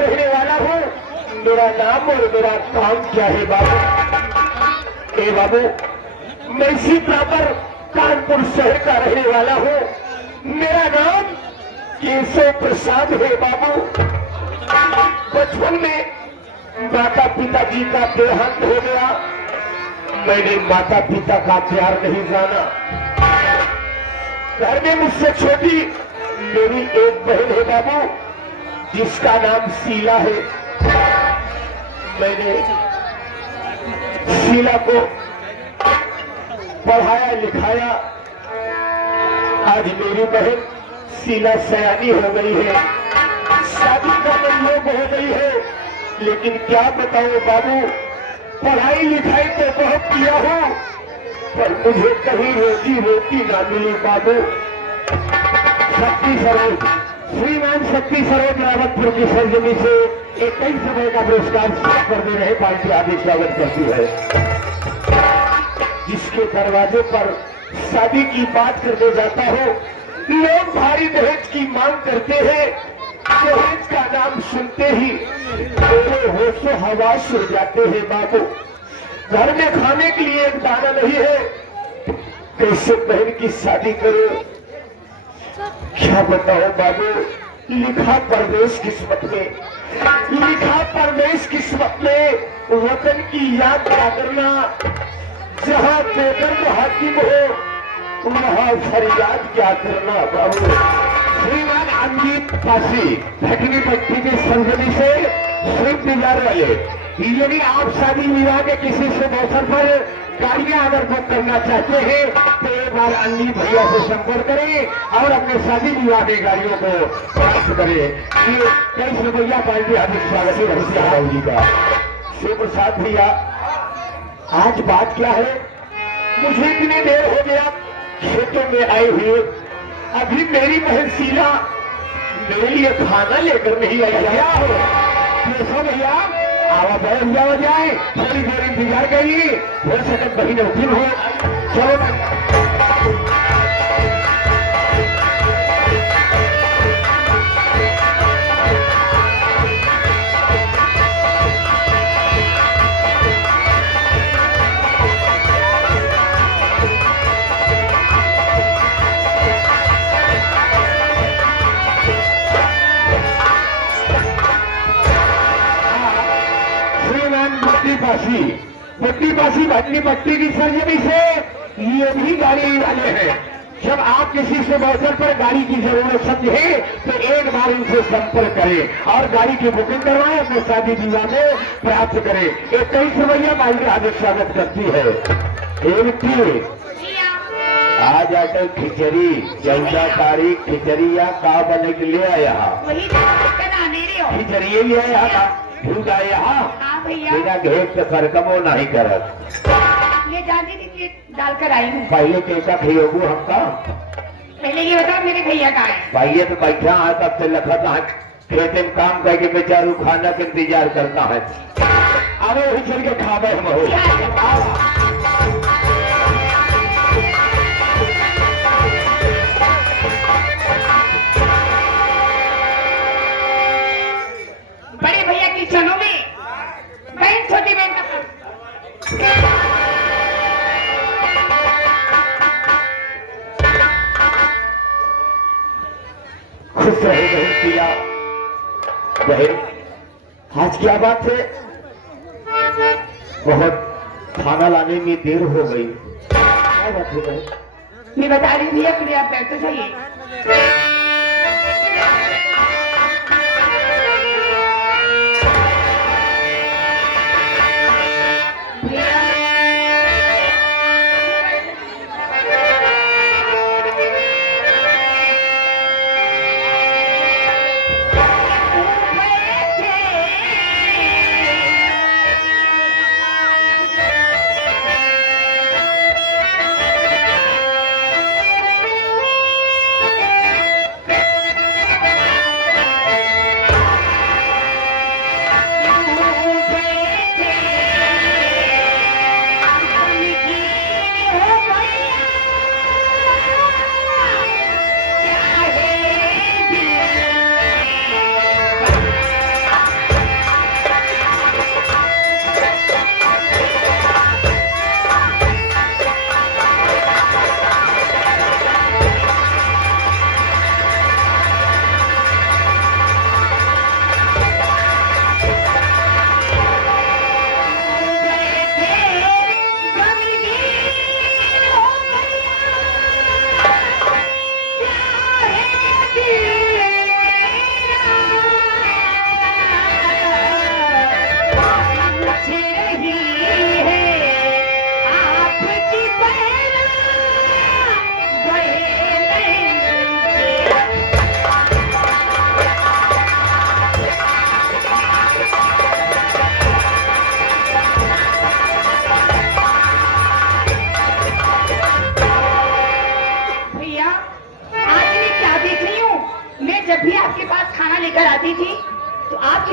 रहने वाला हूँ। मेरा नाम और मेरा काम क्या है बाबू? ए बाबू, मैं इसी प्रॉपर कानपुर शहर का रहने वाला हूँ। मेरा नाम केशव प्रसाद है बाबू। बचपन में माता पिताजी का देहांत हो गया। मैंने माता पिता का प्यार नहीं जाना। घर में मुझसे छोटी मेरी एक बहन है बाबू, जिसका नाम शीला है। मैंने शीला को पढ़ाया लिखाया। आज मेरी बहन शीला सयानी हो गई है, शादी करने योग्य हो गई है। लेकिन क्या बताऊं बाबू, पढ़ाई लिखाई तो बहुत किया हूं, पर मुझे कहीं रोटी ना मिली बाबू। शक्ति सरोज, श्रीमान शक्ति सरोज रावतपुर की सरजमी से एक कई समय का पुरस्कार कर दे रहे पार्टी आदि स्वागत करती है। जिसके दरवाजे पर शादी की बात करने जाता हो, लोग भारी दहेज की मांग करते हैं। दहेज का नाम सुनते ही मेरे होशो हवास उड़ जाते हैं बाबू। घर में खाने के लिए एक दाना नहीं है, कैसे बहन की शादी करो? क्या बताओ बाबू, लिखा परदेश किस्मत में, लिखा परदेश किस्मत में। वतन की याद क्या करना, जहां बेदर्द हाकिम हो वहां फरियाद क्या करना बाबू। श्रीमान अंजीत पासी भटनी पट्टी के सरजमी से स्विफ्ट डिजायर वाले, यदि आप शादी विवाह के किसी शुभ अवसर पर गाड़ियां अगर बुक करना चाहते हैं तो एक बार अंजीत भैया से संपर्क करें और अपने शादी विवाह की गाड़ियों को प्राप्त करें। ये कई रुपया पार्टी हार्दिक स्वागत है रघुसिया जी का। शिव प्रसाद भैया, आज बात क्या है? मुझे इतनी देर हो गया खेतों में आए हुए, अभी मेरी बहन शीला मेरे लिए खाना लेकर नहीं आई। क्या हो भैया, आवा बैठ जाओ जाए, थोड़ी देर इंतजार करिए, हो सकत बहन उठिन हो। चलो पट्टी पासी भटनी पट्टी की सरजमी से ये भी गाड़ी वाले हैं। जब आप किसी से अवसर पर गाड़ी की जरूरत समझे तो एक बार इनसे संपर्क करें और गाड़ी की बुकिंग करवाएं, अपने शादी विवाह में प्राप्त करें। एक 23 रुपया पार्टी हार्दिक स्वागत करती है। आज आकर खिचड़ी जलसा कारी खिचड़ी या का बने के लिए आया, खिचड़ी ले आया भूल आया। बिना घेर से सरकमो नहीं करत, ये जाने दीजिए डालकर आई हूँ। पहले कैसा खियोगू हमका? पहले ये बताओ मेरे भैया का है। पहले तो बैठा है, तब से लखत है खेते में काम करके बेचारू खाना का इंतजार करता है। अरे वही चल के खावे हम हो। बड़े भैया की चनों में बहन छोटी बहन का खुश रहे बहन शीला। बहन, आज क्या बात है? बहुत खाना लाने में देर हो गई। क्या बात है बहन? मैं बता रही भैया, फिर आप बैठ तो जाइए।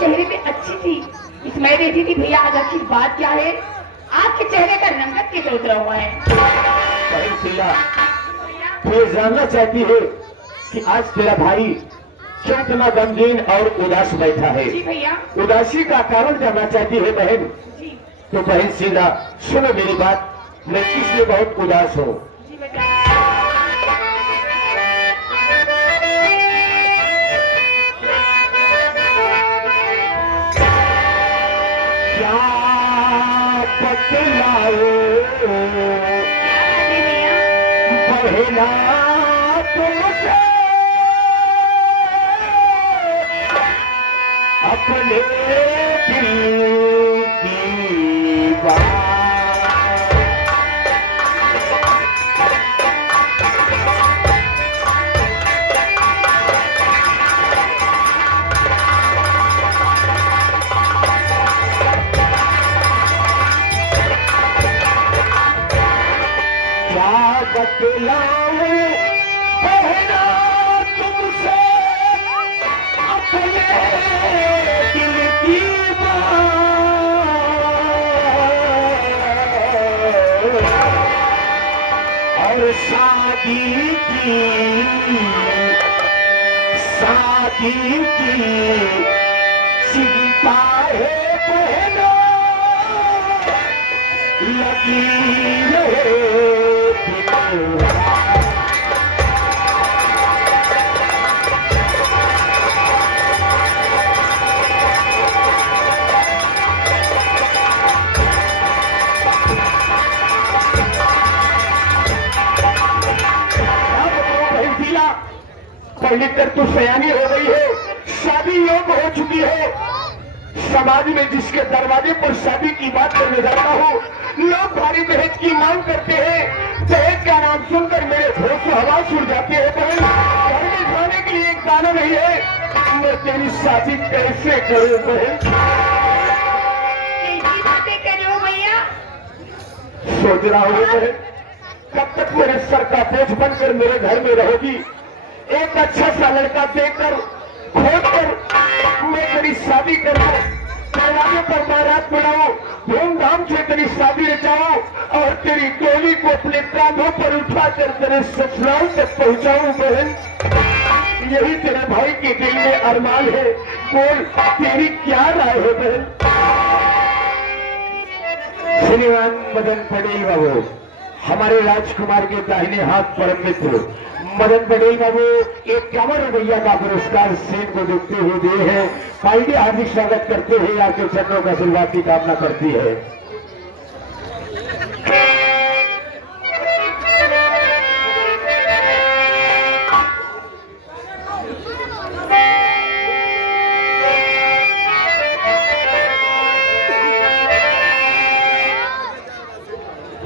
चेहरे पे अच्छी थी, इसमें देखी थी भैया आज आखिर बात क्या है? आपके चेहरे का रंगत कैसे उतरा हुआ है? बहन शीला, तू ये जानना चाहती है कि आज तेरा भाई क्यों इतना गमगीन और उदास बैठा है? जी भैया। उदासी का कारण जानना चाहती है बहन? जी तो बहन शीला सुनो मेरी बात, मैं किस लिए बहुत उदास हूँ। जी बेटा। क्या बतलाओ क्या बात है भैया? बहना तुमसे अपने दिल की बात। क्या बतलाऊं बहना तुमसे अपने दिल की बात। और शादी की चिंता है बहना लगी रहे दिल। पहले तक तो सयानी हो गई है, शादी योग हो चुकी है। समाज में जिसके दरवाजे पर शादी की बात करने जाता हूँ, लोग भारी दहेज की मांग करते हैं। दहेज का नाम सुनकर मेरे होश हवा छूट जाती है। बहन, घर में खाने के लिए एक दाना नहीं है, मैं तेरी शादी कैसे करूँ बहन? कैसी बातें कर रहे हो भैया? सोच रहा हूँ बहन, कब तक मेरे सर का बोझ बनकर मेरे घर में रहोगी? एक अच्छा सा लड़का देखकर खोज कर मैं तेरी शादी करूं, दरवाजे पर बारात बुलाऊं, धूमधाम से तेरी शादी रचाऊं और तेरी डोली को अपने कांधों पर उठाकर तेरे ससुराल तक पहुंचाऊं बहन। यही तेरे भाई के दिल में अरमान है। बोल, तेरी क्या राय है बहन? श्रीमान मदन पटेल बाबू, हमारे राजकुमार के दाहिने हाथ परम मित्र मदन पटेल बाबू एक 51 रुपया का पुरस्कार सेन को देखते हुए दिए हैं। पार्टी हार्दिक स्वागत करते हुए आपके चरणों का आशीर्वाद की कामना करती है।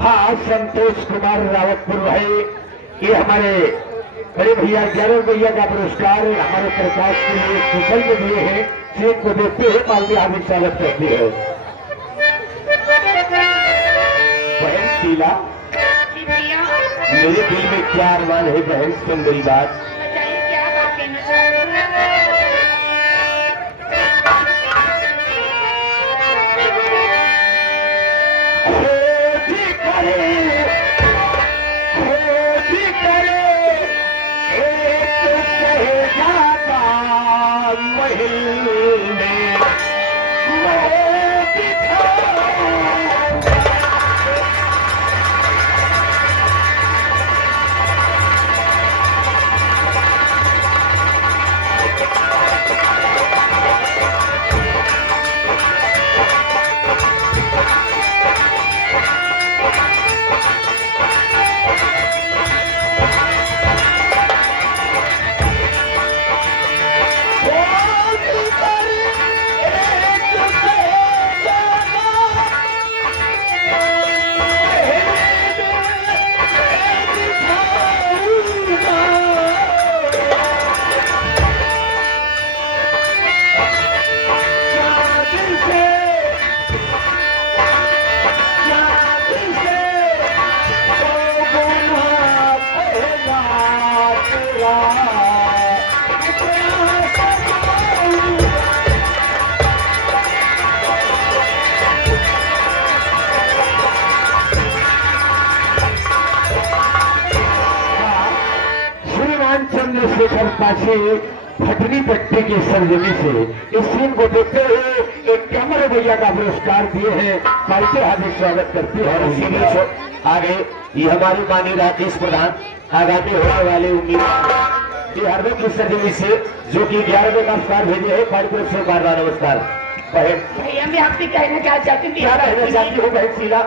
हाँ, संतोष कुमार रावतपुर भाई, ये हमारे बड़े भैया 11 रुपया का पुरस्कार हमारे प्रकाश के लिए स्पेशल में दिए हैं। सेन को देखते हुए पार्टी हार्दिक स्वागत करती है। बहन शीला, जी भैया। मेरे दिल में क्या अरमान है बहन? सुन मेरी बात। बताइए क्या बात कहना चाहते खोजी करे एक शहजादा महल में मोह दिखाऊं। काशी भटनी पट्टी की सरजमी से इस सीन को देखते हुए एक कैमरे भैया का पुरस्कार दिए हैं। पार्टी हार्दिक स्वागत करती है। और इसी बीच आगे ये हमारे माननीय राकेश प्रधान आगामी होने वाले उम्मीद बिहार की सरजमी से जो कि 11वें का पुरस्कार भेजे हैं। पार्टी तरफ से बार बार नमस्कार। भैया मैं आपसे कहना क्या चाहती हूँ, क्या कहना चाहती हूँ बहन शीला?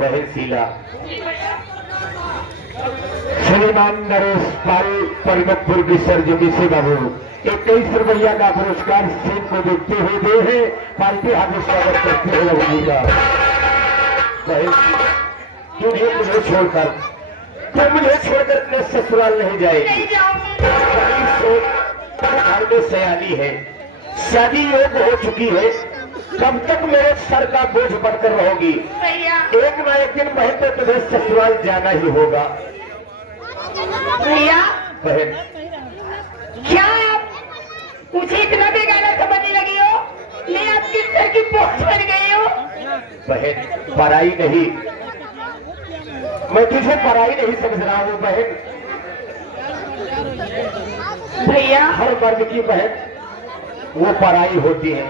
बहन शीला श्रीमान नरेश पाल परमपुर की सरजमी से बाबू 21 रुपया का पुरस्कार सीन को देखते हुए दे है। पार्टी हार्दिक स्वागत करते हुए रघुजी का। बहन तुझे मुझे छोड़कर तुम मुझे छोड़कर अपने ससुराल नहीं जाएगी। घर में सयानी है, शादी योग हो चुकी है, कब तक मेरे सर का बोझ बनकर रहोगी? एक ना एक दिन बहन तो तुम्हें ससुराल जाना ही होगा। भैया बहन क्या आप मुझे इतना भी गाना समझने लगी हो? मैं आपकी सर की बोझ बन गई हो? बहन पराई नहीं, मैं तुझे पराई नहीं समझ रहा हूँ बहन। भैया हर मर्द की बहन वो पराई होती है।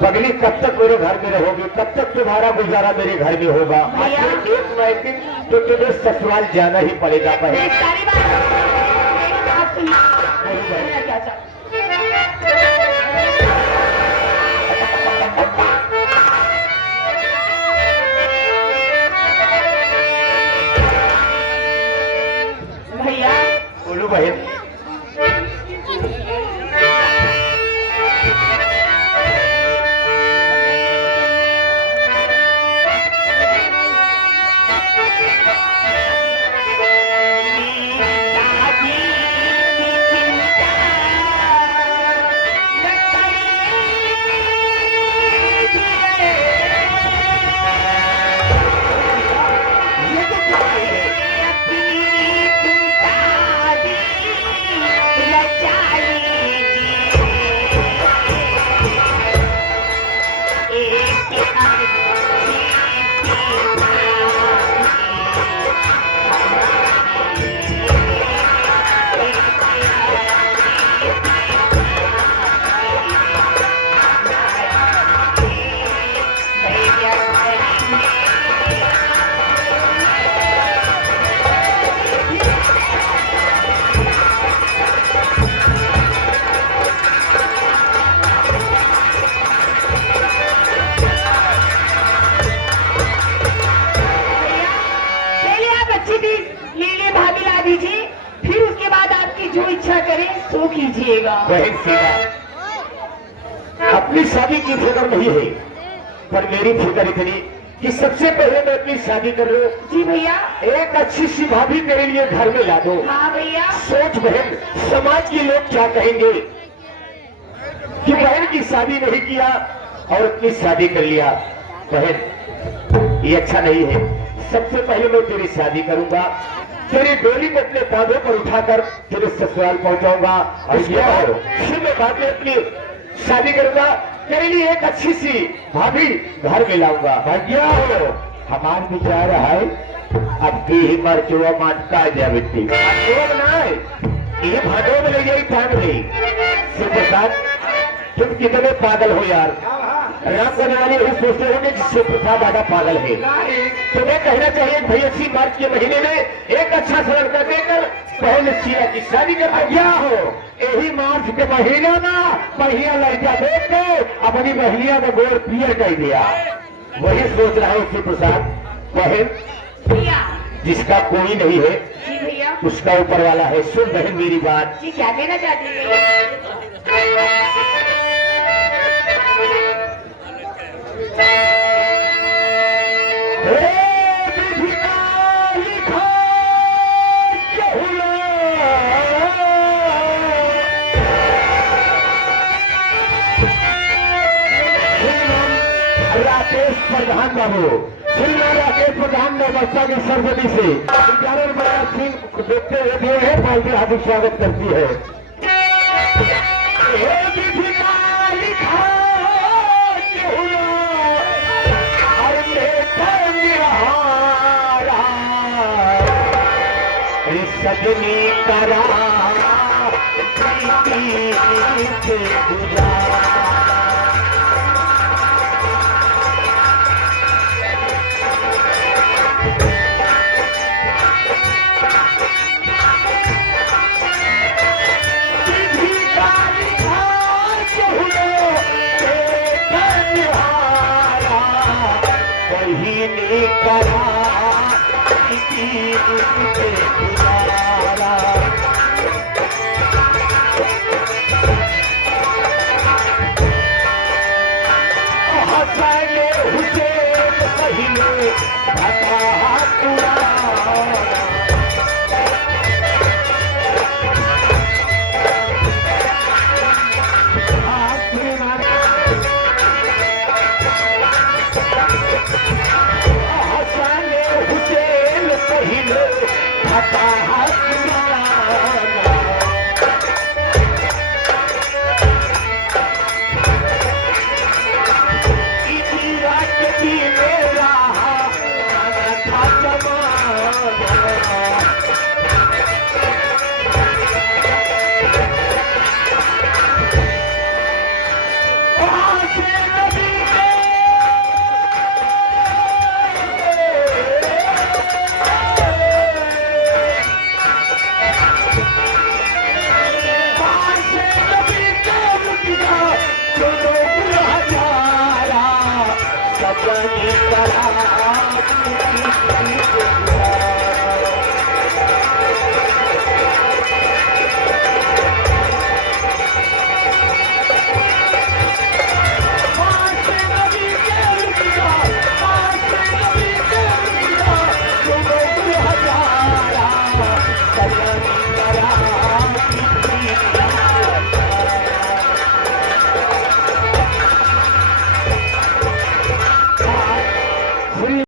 पगली कब तक मेरे घर में रहोगी? कब तक तुम्हारा गुजारा मेरे घर में होगा? आखिर एक ना एक दिन तो तुम्हें ससुराल जाना ही पड़ेगा बहन। एक सारी बात सुनिए। कहना क्या चाहती भैया? बोलो बहन। सो कीजिएगा। बहन शीला अपनी शादी की फिक्र नहीं है, पर मेरी फिक्र इतनी कि सबसे पहले मैं अपनी शादी कर लूं। जी भैया। एक अच्छी सी भाभी तेरे लिए घर में ला दो। हाँ भैया। सोच बहन, समाज के लोग क्या कहेंगे कि बहन की शादी नहीं किया और अपनी शादी कर लिया। बहन ये अच्छा नहीं है। सबसे पहले मैं तेरी शादी करूंगा, तेरी डोली को अपने कांधों पर उठाकर तेरे ससुराल पहुंचाऊंगा और फिर मैं बाद में अपनी शादी करूंगा। तेरे लिए एक अच्छी सी भाभी घर में लाऊंगा। भैया हो हमार विचार है अब की मरचुआ मानता है बेटी बनाए ये भादों में ले जाई फैमिली। शिव प्रसाद तुम कितने पागल हो यार। राम बनाने ये सोचते होंगे कि शिव प्रसाद ज्यादा पागल है। तुम्हें कहना चाहिए भाई अच्छी मार्च के महीने में एक अच्छा सा लड़का देकर पहले शीला की शादी कर दिया हो। यही मार्च के महीने में बढ़िया लड़का देख के अपनी बहनिया में गोर पियर कर दिया। वही सोच रहा हूँ शिव प्रसाद। बहन भैया जिसका कोई नहीं है जी भैया उसका ऊपर वाला है। सुन बहन मेरी बात। जी क्या कहना चाहती है? राकेश प्रधान बाबू राकेश प्रधान ने बस्ता की सरस्वती से 11 बड़ा सिंह देखते हुए दिए हैं। पार्टी हार्दिक स्वागत करती है। सजनी करा